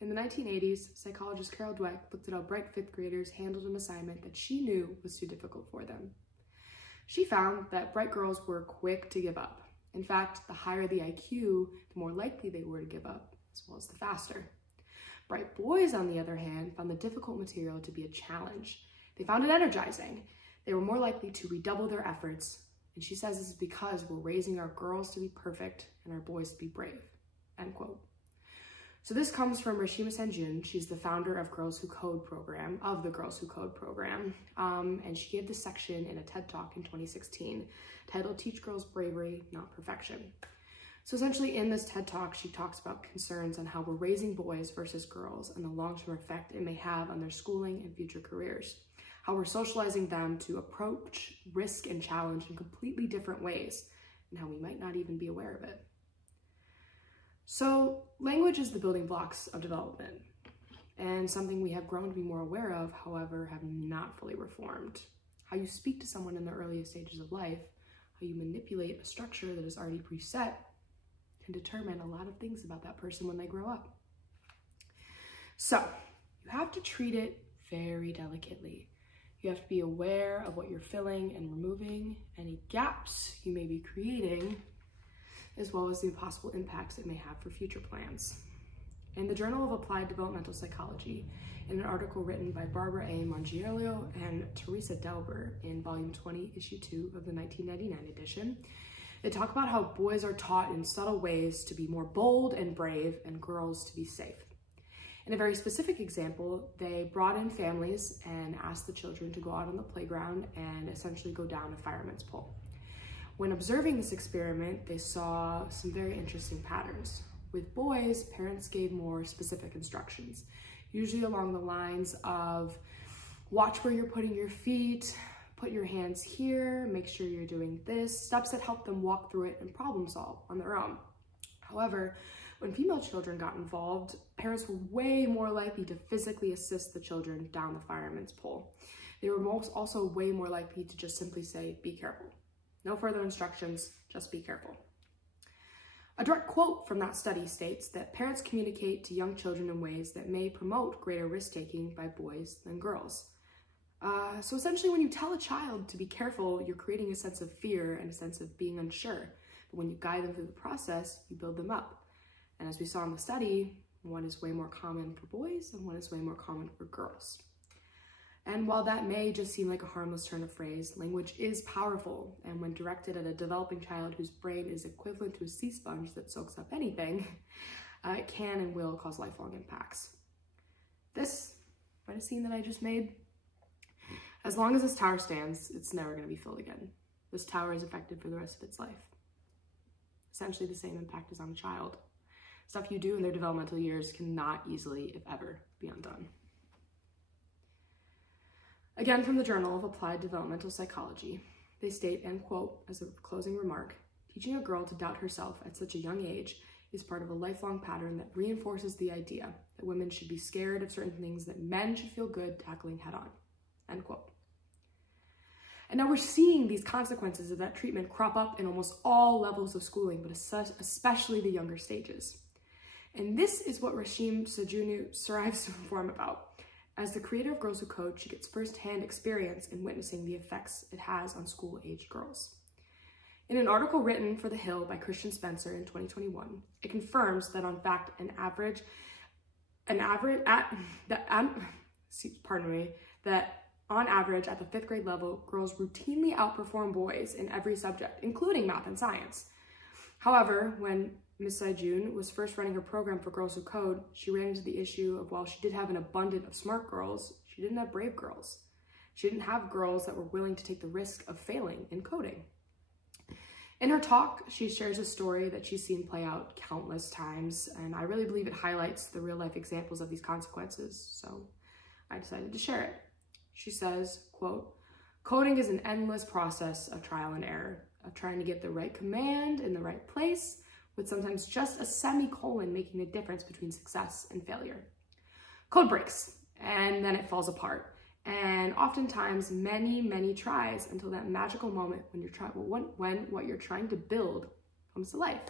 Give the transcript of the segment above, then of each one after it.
In the 1980s, psychologist Carol Dweck looked at how bright fifth graders handled an assignment that she knew was too difficult for them. She found that bright girls were quick to give up. In fact, the higher the IQ, the more likely they were to give up, as well as the faster. Bright boys, on the other hand, found the difficult material to be a challenge. They found it energizing. They were more likely to redouble their efforts. And she says this is because we're raising our girls to be perfect and our boys to be brave, end quote. So this comes from Rashima Sanjun. She's the founder of the Girls Who Code program, and she gave this section in a TED Talk in 2016 titled Teach Girls Bravery, Not Perfection. So essentially in this TED Talk, she talks about concerns on how we're raising boys versus girls and the long-term effect it may have on their schooling and future careers, how we're socializing them to approach risk and challenge in completely different ways, and how we might not even be aware of it. So language is the building blocks of development, and something we have grown to be more aware of, however, have not fully reformed. How you speak to someone in the earliest stages of life, how you manipulate a structure that is already preset, can determine a lot of things about that person when they grow up. So you have to treat it very delicately. You have to be aware of what you're filling and removing, any gaps you may be creating, as well as the possible impacts it may have for future plans. In the Journal of Applied Developmental Psychology, in an article written by Barbara A. Mongiello and Teresa Delber in Volume 20, Issue 2 of the 1999 edition, they talk about how boys are taught in subtle ways to be more bold and brave and girls to be safe. In a very specific example, they brought in families and asked the children to go out on the playground and essentially go down a fireman's pole. When observing this experiment, they saw some very interesting patterns. With boys, parents gave more specific instructions, usually along the lines of, watch where you're putting your feet, put your hands here, make sure you're doing this, steps that help them walk through it and problem solve on their own. However, when female children got involved, parents were way more likely to physically assist the children down the fireman's pole. They were also way more likely to just simply say, be careful. No further instructions, just be careful. A direct quote from that study states that parents communicate to young children in ways that may promote greater risk-taking by boys than girls. So essentially, when you tell a child to be careful, you're creating a sense of fear and a sense of being unsure. But when you guide them through the process, you build them up. And as we saw in the study, one is way more common for boys and one is way more common for girls. And while that may just seem like a harmless turn of phrase, language is powerful, and when directed at a developing child whose brain is equivalent to a sea sponge that soaks up anything, it can and will cause lifelong impacts. This, what a scene that I just made. As long as this tower stands, it's never going to be filled again. This tower is affected for the rest of its life. Essentially the same impact as on a child. Stuff you do in their developmental years cannot easily, if ever, be undone. Again, from the Journal of Applied Developmental Psychology, they state, and quote, as a closing remark, teaching a girl to doubt herself at such a young age is part of a lifelong pattern that reinforces the idea that women should be scared of certain things that men should feel good tackling head on, end quote. And now we're seeing these consequences of that treatment crop up in almost all levels of schooling, but especially the younger stages. And this is what Rashima Sanjun strives to inform about. As the creator of Girls Who Code, she gets firsthand experience in witnessing the effects it has on school-aged girls. In an article written for The Hill by Christian Spencer in 2021, it confirms that on fact, that on average at the 5th grade level, girls routinely outperform boys in every subject, including math and science. However, when Ms. Sanjun was first running her program for Girls Who Code, she ran into the issue of while she did have an abundance of smart girls, she didn't have brave girls. She didn't have girls that were willing to take the risk of failing in coding. In her talk, she shares a story that she's seen play out countless times, and I really believe it highlights the real-life examples of these consequences, so I decided to share it. She says, quote, coding is an endless process of trial and error, of trying to get the right command in the right place, with sometimes just a semicolon making the difference between success and failure. Code breaks, and then it falls apart. And oftentimes, many tries until that magical moment when what you're trying to build comes to life.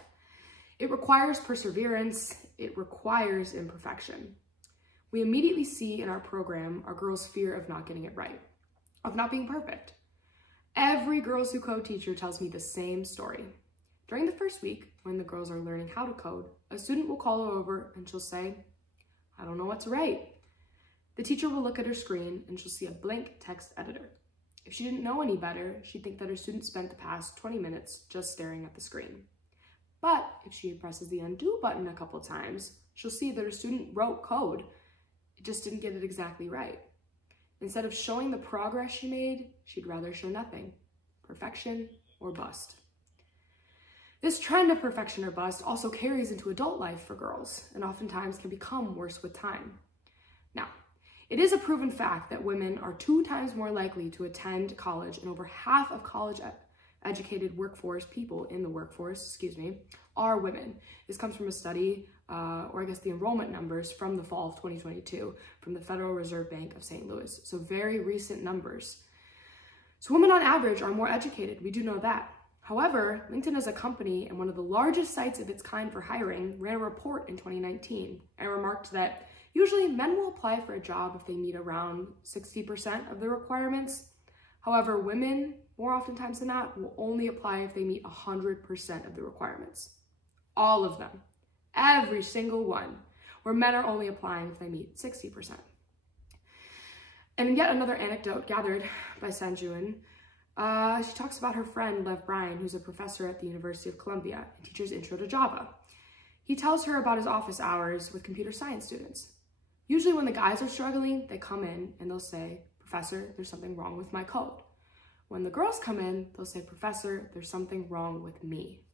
It requires perseverance. It requires imperfection. We immediately see in our program our girls' fear of not getting it right, of not being perfect. Every Girls Who Code teacher tells me the same story. During the first week, when the girls are learning how to code, a student will call her over and she'll say, "I don't know what to write." The teacher will look at her screen and she'll see a blank text editor. If she didn't know any better, she'd think that her student spent the past 20 minutes just staring at the screen. But if she presses the undo button a couple times, she'll see that her student wrote code. It just didn't get it exactly right. Instead of showing the progress she made, she'd rather show nothing. Perfection or bust. This trend of perfection or bust also carries into adult life for girls and oftentimes can become worse with time. Now, it is a proven fact that women are 2 times more likely to attend college, and over half of college-educated people in the workforce, are women. This comes from a study, or I guess the enrollment numbers from the fall of 2022 from the Federal Reserve Bank of St. Louis. So very recent numbers. So women on average are more educated. We do know that. However, LinkedIn as a company and one of the largest sites of its kind for hiring ran a report in 2019 and remarked that usually men will apply for a job if they meet around 60% of the requirements. However, women, more oftentimes than not, will only apply if they meet 100% of the requirements. All of them. Every single one. Where men are only applying if they meet 60%. And in yet another anecdote gathered by Sanjuan, she talks about her friend, Lev Bryan, who's a professor at the University of Columbia and teaches Intro to Java. He tells her about his office hours with computer science students. Usually when the guys are struggling, they come in and they'll say, "Professor, there's something wrong with my code." When the girls come in, they'll say, "Professor, there's something wrong with me."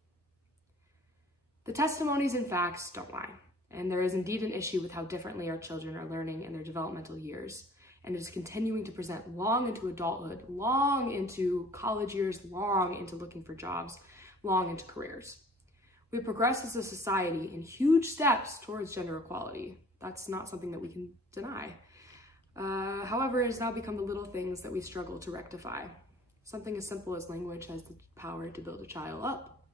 The testimonies and facts don't lie, and there is indeed an issue with how differently our children are learning in their developmental years, and it is continuing to present long into adulthood, long into college years, long into looking for jobs, long into careers. We progress as a society in huge steps towards gender equality. That's not something that we can deny. However, it has now become the little things that we struggle to rectify. Something as simple as language has the power to build a child up,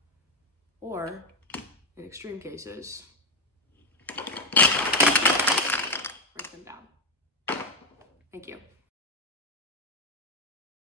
or, in extreme cases, break them down. Thank you.